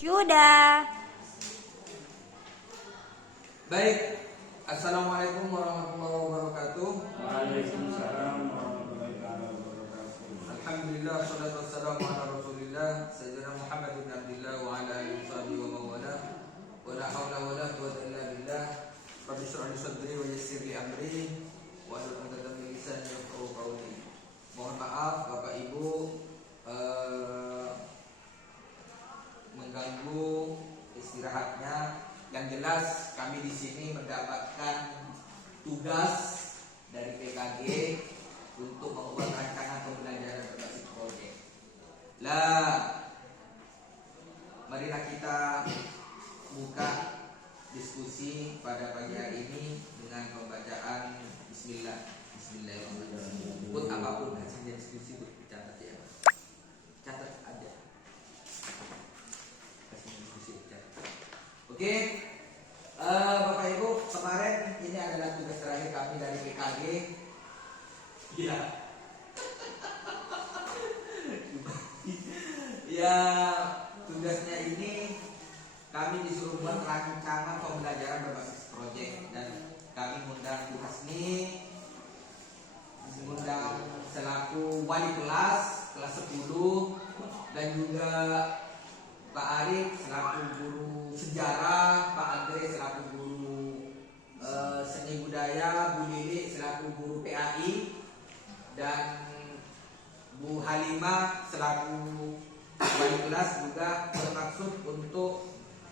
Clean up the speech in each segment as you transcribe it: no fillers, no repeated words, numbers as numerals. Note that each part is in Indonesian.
Sudah. Baik, Assalamualaikum warahmatullahi wabarakatuh. Waalaikumsalam warahmatullahi wabarakatuh. Alhamdulillah, salatu wassalamu ala rasulillah Sayyidina Muhammad bin Abdillah wa ala alihi wa mawala wa la hawla wa la quwwata illa billah. Rabbi shrah li sadri wa yassir li amri wa hlul 'uqdatam min lisani yafqahu qawli. Mohon maaf Bapak Ibu mengganggu istirahatnya. Yang jelas kami di sini mendapatkan tugas dari PKG untuk membuat rancangan pembelajaran berbasis proyek. Marilah kita buka diskusi pada pagi hari ini dengan pembacaan Bismillahirrahmanirrahim. Buat apapun hasilnya diskusi catat ya. Catat aja. Hasil diskusi catat. Oke. Bapak Ibu, kemarin ini adalah tugas terakhir kami dari PKG. Ya. Ya, tugasnya ini kami disuruh buat rancangan pembelajaran berbasis proyek dan kami mengundang Bu Hasni, mengundang selaku wali kelas 10 dan juga Pak Arif selaku guru sejarah, Pak Andre selaku guru seni budaya, Bu Lili selaku guru PAI, dan Bu Halimah selaku wali kelas juga bermaksud untuk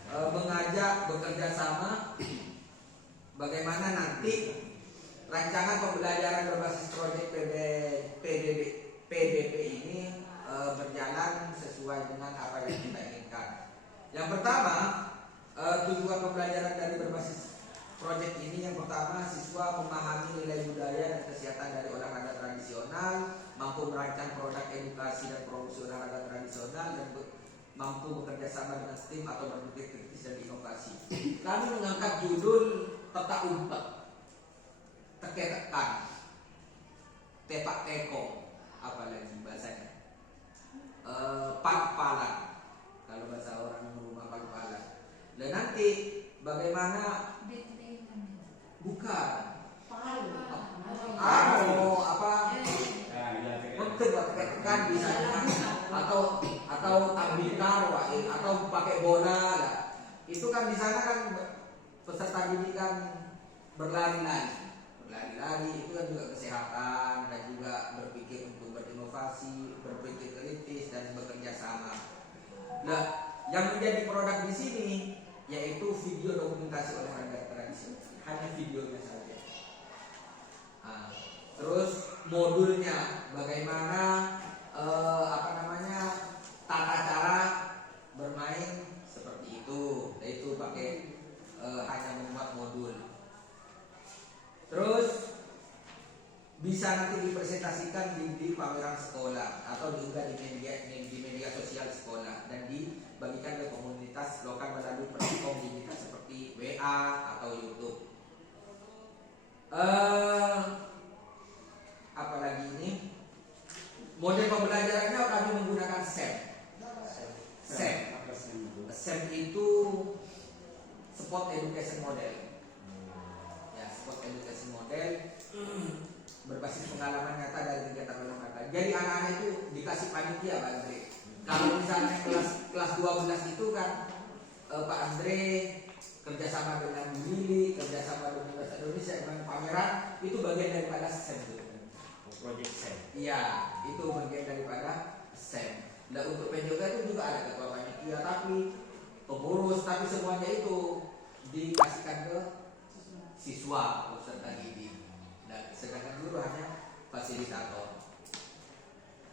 mengajak bekerja sama bagaimana nanti rancangan pembelajaran berbasis proyek PDP ini berjalan sesuai dengan apa yang kita inginkan. Yang pertama, tujuan pembelajaran dari berbasis proyek ini, yang pertama, siswa memahami nilai budaya dan kesehatan dari olahraga tradisional, mampu merancang produk edukasi dan promosi olahraga tradisional, dan mampu bekerja sama dengan tim atau berpikir kritis dan inovasi. Kami mengangkat judul petak umpet, teke-tekan, tepak teko, apalagi bahasanya, pal-palan, kalau bahasa orang rumah pal-palan. Dan nanti bagaimana? Bukan. Mungkin tekan bisa atau tambikar atau pakai bola lah. Itu kan di sana kan peserta didik kan berlari-lari itu kan juga kesehatan dan juga berpikir untuk berinovasi, berpikir kritis dan bekerja sama. Nah, yang menjadi produk di sini yaitu video dokumentasi olahraga tradisional, hanya videonya saja. Terus modulnya bagaimana tata cara bermain seperti itu, yaitu pakai hanya membuat modul. Terus bisa nanti dipresentasikan di pameran sekolah atau diunggah di media sosial sekolah dan dibagikan ke komunitas lokal melalui platform digital seperti WA atau YouTube. Apalagi ini model pembelajarannya kami menggunakan SEM. SEM itu Sport Education Model. Ya, Sport Education Model berbasis pengalaman nyata dari kegiatan olahraga. Jadi anak-anak itu dikasih panitia, Pak Andre. Kalau misalnya kelas 12 itu kan Pak Andre kerjasama dengan Bu Lili, kerjasama dengan Bahasa Indonesia, dengan pameran, itu bagian daripada SEM. Proyek SEM. Iya, itu bagian daripada SEM. Nah, untuk PJOK itu juga ada ketua panitia, tapi pengurus, tapi semuanya itu dikasihkan ke siswa peserta didik. Nah, sedangkan guru hanya fasilitator.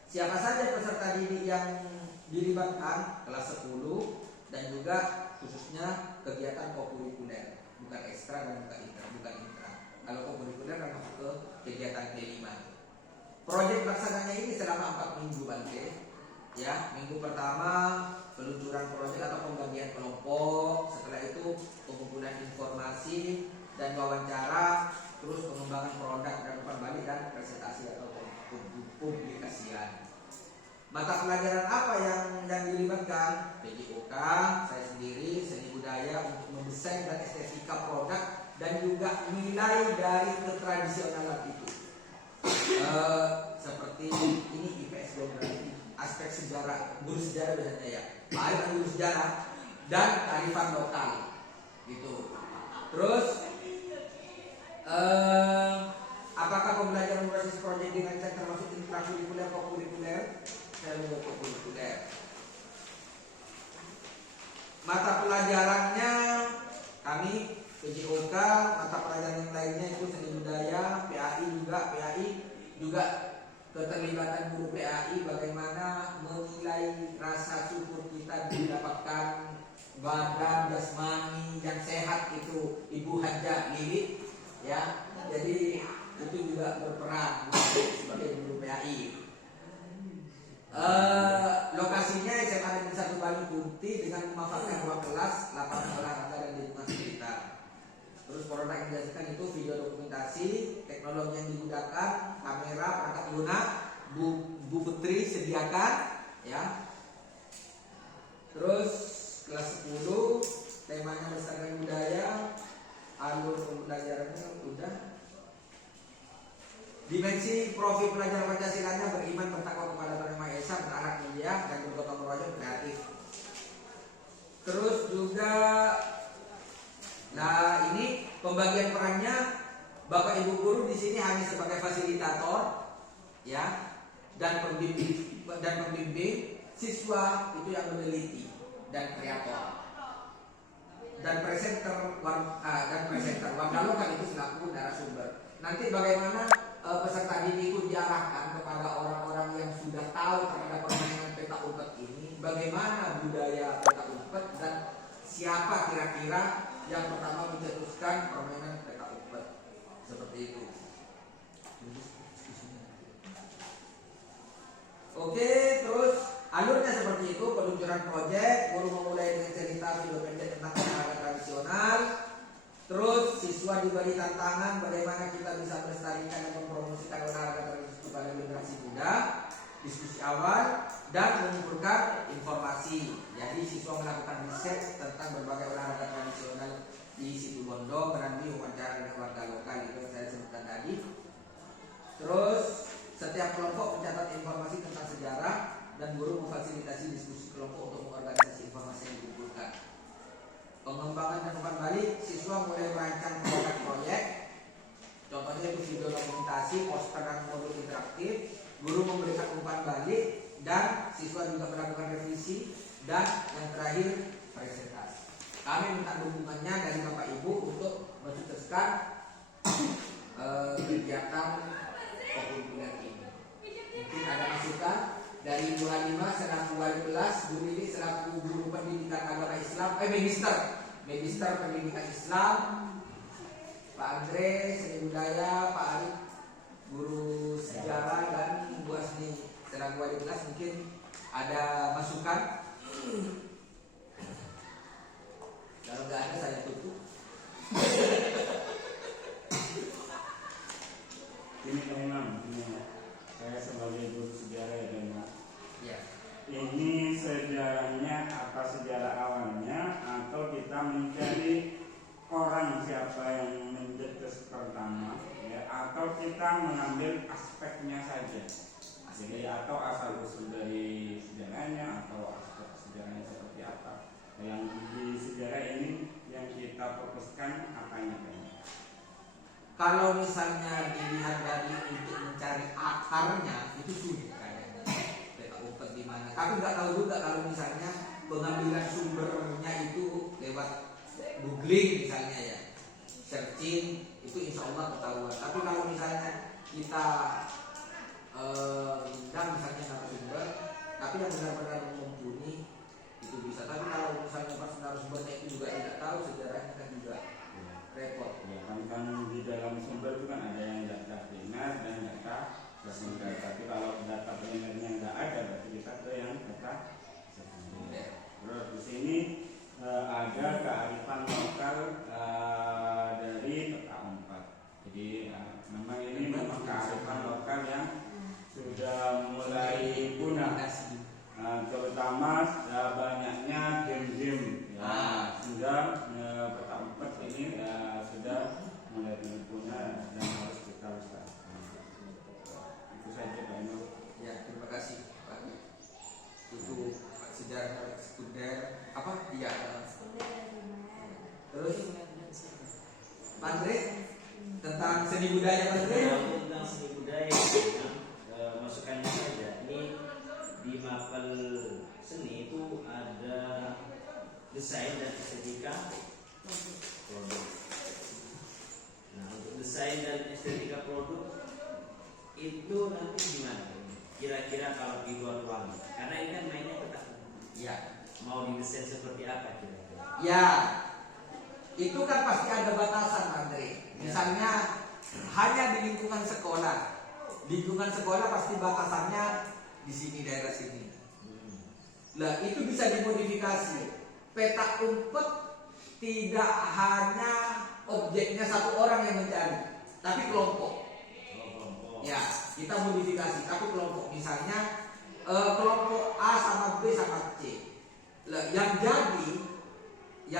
Siapa saja peserta didik yang dilibatkan kelas 10 dan juga khususnya kegiatan kokurikuler, bukan ekstra dan bukan intra. Kalau kokurikuler kan masuk ke kegiatan P5. Proyek pelaksananya ini selama 4 minggu, Bante. Ya, minggu pertama peluncuran proyek atau pembagian kelompok, setelah itu pengumpulan informasi dan wawancara, terus pengembangan produk dan umpan balik dan presentasi atau publikasian. Mata pelajaran apa yang dilibatkan? PJOK, desain dan estetika produk dan juga nilai dari ketradisionalan itu. Seperti ini IPS geografi, aspek sejarah, guru sejarah biasanya ya, ada guru sejarah dan kearifan lokal gitu. Terus apakah pembelajaran berbasis proyek dirancang termasuk intrakurikuler, kokurikuler? Saya mau kokurikuler. Mata pelajarannya kami PJOK, mata pelajaran yang lainnya itu seni budaya, PAI juga keterlibatan guru PAI bagaimana menilai rasa syukur kita mendapatkan badan jasmani yang sehat itu Ibu Hajah Lilit ya. Jadi itu juga berperan sebagai guru PAI. Lokasinya SMA Negeri 1 Bali Kunti dengan memanfaatkan ruang kelas, lapangan olahraga dan lingkungan sekitar. Terus produk yang dihasilkan itu video dokumentasi, teknologi yang digunakan, kamera, perangkat lunak, Bu Putri sediakan, ya. Terus kelas 10 temanya melestarikan budaya, alur pembelajarannya udah. Dimensi profil pelajar Pancasilanya beriman bertakwa kepada Tuhan Yang Maha Esa, berakhlak mulia dan bergotong royong kreatif. Terus juga, nah ini pembagian perannya Bapak Ibu guru di sini hanya sebagai fasilitator, ya, dan pembimbing siswa itu yang meneliti dan kreator. Dan presenter Wandalokan itu selaku narasumber. Nanti bagaimana peserta didik itu diarahkan kepada orang-orang yang sudah tahu terhadap permainan peta umpet ini, bagaimana budaya peta umpet dan siapa kira-kira yang pertama mencetuskan permainan peta umpet seperti itu. Oke, terus alurnya seperti itu. Peluncuran proyek, guru memulai dengan cerita video pendek tentang olahraga tradisional. Terus siswa diberi tantangan bagaimana kita bisa melestarikan dan mempromosikan olahraga tradisional pada generasi muda. Diskusi awal dan mengumpulkan informasi. Jadi siswa melakukan riset tentang berbagai olahraga tradisional di situ Bondo, berani wawancara dengan warga lokal itu yang saya sebutkan tadi. Terus setiap kelompok mencatat informasi tentang sejarah dan guru memfasilitasi diskusi kelompok untuk mengorganisasi informasi yang dikumpulkan. Pengembangan dan umpan balik, siswa mulai merancang proyek. Contohnya itu video dokumentasi, poster dan modul interaktif. Guru memberikan umpan balik dan siswa juga melakukan revisi dan yang terakhir presentasi. Kami minta dukungannya dari Bapak Ibu untuk mensukseskan kegiatan kokurikuler ini. Mungkin ada masukan dari Ibu Halimah selaku wali kelas, Bu Lili selaku guru pendidikan agama Islam, Magister Pendidikan Islam, Pak Andre seni budaya, Pak Arif guru sejarah dan Bu Asni selaku wali kelas. Mungkin ada masukan. Kalau nggak ada saya tutup. Ini memang saya sebagai guru sejarah ya Pak. Ya. Ini sejarahnya apa, sejarah awalnya atau kita mencari orang siapa yang mencetus pertama ya, atau kita mengambil aspeknya saja. Jadi atau asal usul dari sejarahnya atau aspek sejarahnya seperti apa. Yang di sejarah ini yang kita fokuskan apanya Pak? Kalau misalnya dilihat dari untuk mencari akarnya itu sulit kayaknya peta umpet di mana. Tapi nggak tahu juga kalau misalnya pengambilan sumbernya itu lewat googling misalnya ya, searching itu insya Allah ketahuan. Tapi kalau misalnya kita undang misalnya narasumber, tapi yang benar-benar mumpuni itu bisa. Tapi kalau misalnya pas narasumbernya itu juga tidak tahu sejarahnya kan juga repot. Ya, kan di dalam sumber itu kan ada yang data primer dan data sekunder. Tapi kalau data primernya nggak ada, berarti kita ke yang data sekunder. Terus di sini ada kearifan lokal dari peta umpet. Jadi memang ini memang kearifan lokal yang sudah mulai punah Andre tentang seni budaya Pak Andre? Tentang seni budaya, masukannya saja. Ini di mapel seni itu ada desain dan estetika produk. Nah, untuk desain dan estetika produk itu nanti gimana? Kira-kira kalau di luar ruangan, karena ini kan mainnya tetap. Ya. Mau didesain seperti apa kira-kira? Ya, itu kan pasti ada batasan Andre. Misalnya hanya di lingkungan sekolah. Lingkungan sekolah pasti batasannya di sini, daerah sini. Lah itu bisa dimodifikasi. Peta umpet tidak hanya objeknya satu orang yang mencari, tapi kelompok. Ya, kita modifikasi, tapi kelompok. Misalnya kelompok A sama B sama C. Lah, yang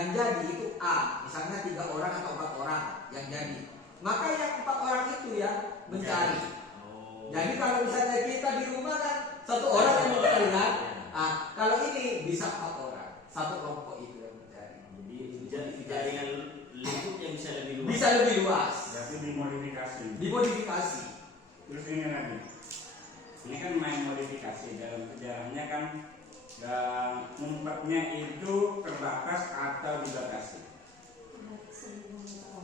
jadi itu A. Misalnya 3 orang atau 4 orang yang jadi. Maka yang 4 orang itu ya mencari. Jadi kalau misalnya kita di rumah kan 1 orang yang mencari kan. Kalau ini bisa 4 orang, satu kelompok itu yang mencari. Jadi jaringan lingkupnya bisa lebih luas. Bisa lebih luas. Berarti dimodifikasi. Dimodifikasi. Terus ini lagi. Ini kan main modifikasi, dalam sejarahnya kan umpetnya itu terbatas atau dibatasi.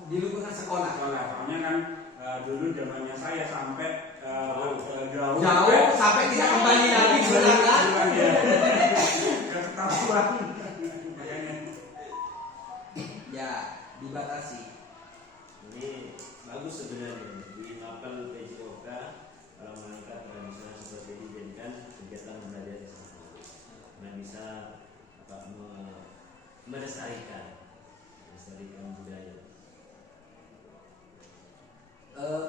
Di lingkungan sekolah. Soalnya kan dulu zamannya saya sampai jauh Sampai tidak kembali lagi silakan. Ketahuan. Makanya Ya, dibatasi. Ini bagus sebenarnya di mapel PJOK kalau mengangkat misalnya seperti dijadikan kegiatan belajar di sana. Nah bisa melestarikan budaya.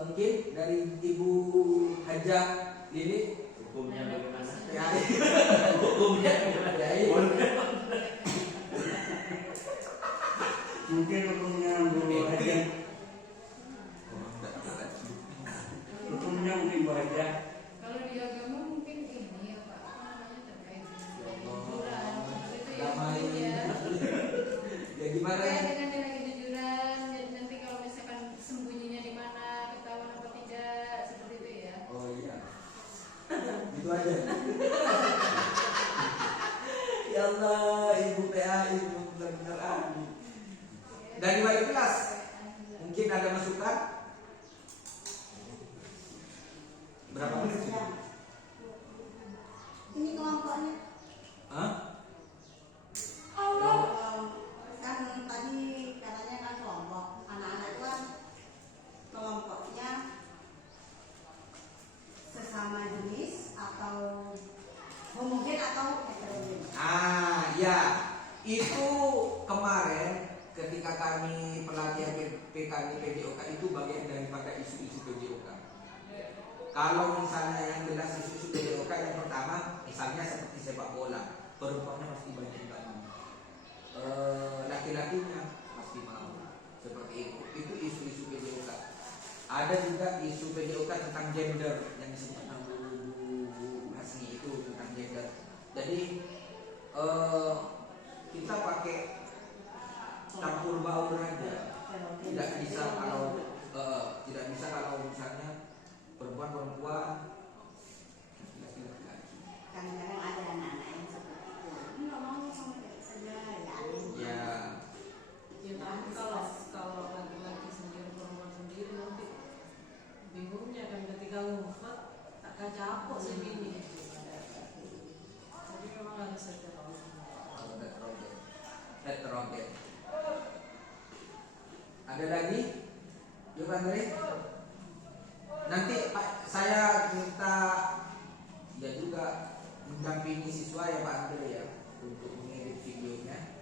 Mungkin dari Ibu Hajah Lili. Hukumnya bagaimana? Ya, Hukumnya bagaimana? mungkin hukumnya Bu Haja. Hukumnya mungkin Bu Haja. Kalau di agama mungkin ini ya Pak, apa namanya terkait dengan kejujuran, itu ya Damai. ya. Ya gimana ya? Terkait dengan nilai kejujuran, jadi nanti kalau misalkan sembunyinya di mana, ketahuan apa tidak, seperti itu ya. Oh iya. Gitu aja. Ya Allah, Ibu PA, Ibu benar-benar ahli. Dari wali kelas, mungkin ada masukan? Berapa menit? Ini kelompoknya. Hah? Kan tadi katanya kan kelompok. Anak-anak itu kan kelompoknya sesama jenis atau homogen atau heterogen. Ya, itu kemarin ketika kami pelatihan PKN PJOK itu bagian daripada isu-isu PJOK. Kalau misalnya yang jelas isu-isu PJOK yang pertama, misalnya seperti sepak bola, perempuannya pasti banyak banget, laki-lakinya pasti mau, seperti itu isu-isu PJOK. Ada juga isu PJOK tentang gender yang disebut Bu Hasni itu tentang gender. Jadi kita pakai campur baur aja, tidak bisa kalau misalnya perempuan laki-laki. Kadang-kadang ada anak-anak yang seperti itu. Ini nggak mau sama kayak saja ya. Ya tapi kalau laki-laki sendiri, perempuan sendiri nanti bingungnya kan ketika ngumpet tak capek sih bini. Jadi memang harus Heterogen. Ada lagi? Yuk Andre. Nanti saya minta ya juga mendampingi siswa ya Pak Andre ya untuk mengedit videonya.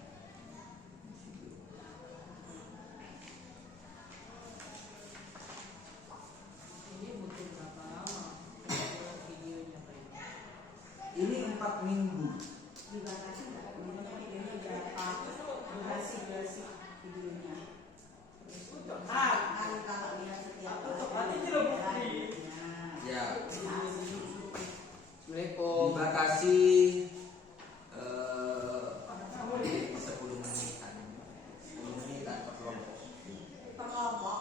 ini butuh berapa lama videonya Pak? Ini 4 minggu. Dibatasi nggak? Kemudian videonya berapa durasi videonya? Kan kalau dia setiap Ya. Assalamualaikum. Dibatasi 10 menitan per kelompok. per kelompok.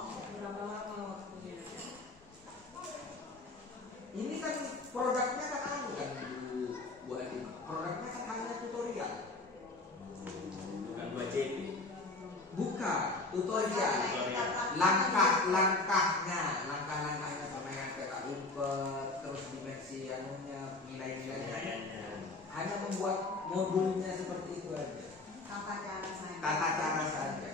tutorial, langkah-langkahnya permainan petak umpet, terus dimensi anunya, nilai-nilainya. Hanya membuat modulnya seperti itu aja. Tata cara saja. Tata cara saja.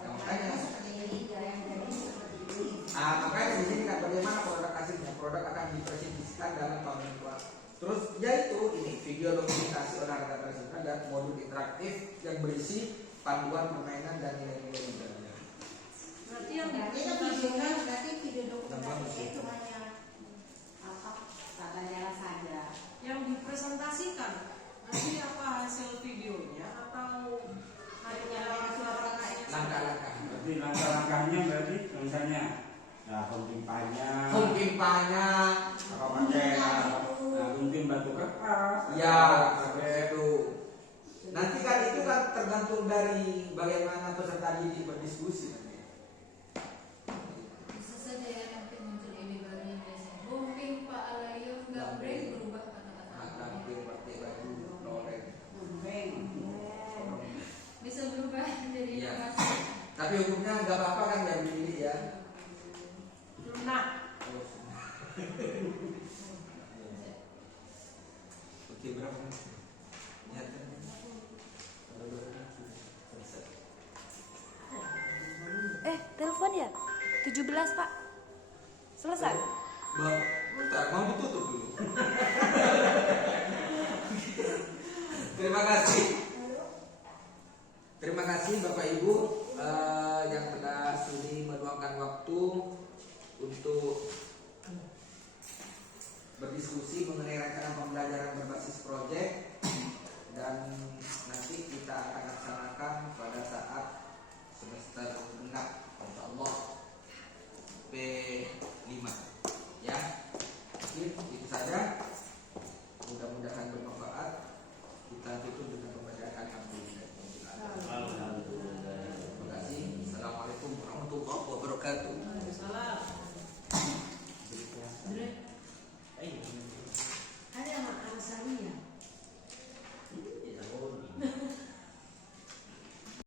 Nah, makanya Seperti liga yang jadi seperti ini. makanya di sini kan bagaimana produk hasilnya, produk akan dipresentasikan dalam pameran tua. Terus yaitu ini video dokumentasi olahraga tradisional dan modul interaktif yang berisi panduan permainan dan nilai-nilai budaya. Berarti yang Berarti itu video dipresentasikan, berarti video dokumentasi itu hanya apa? Tata cara saja. yang dipresentasikan nanti apa hasil videonya atau hanya suara-suaranya? Langkah-langkah. Berarti langkah-langkahnya berarti misalnya home pimpanya, Mungkimpanya apa pakai gunting batu kertas, ya seperti itu. Nanti kan itu kan tergantung dari bagaimana peserta didik berdiskusi nanti. Bisa saja ya nanti muncul ide baru yang biasanya bombing Pak Alayo gambreng berubah kata-kata Tampil pakai baju loreng. Gembeng. bisa berubah jadi Iya. inovasi. Tapi hukumnya nggak apa-apa kan yang didik ya. Nah, Oke berapa? Niatkan. Kalau berapa? Selesai. Telepon ya? 17 Pak. Selesai? Bentar, mau ditutup dulu. Terima kasih. Terima kasih Bapak Ibu yang telah sudi meluangkan waktu untuk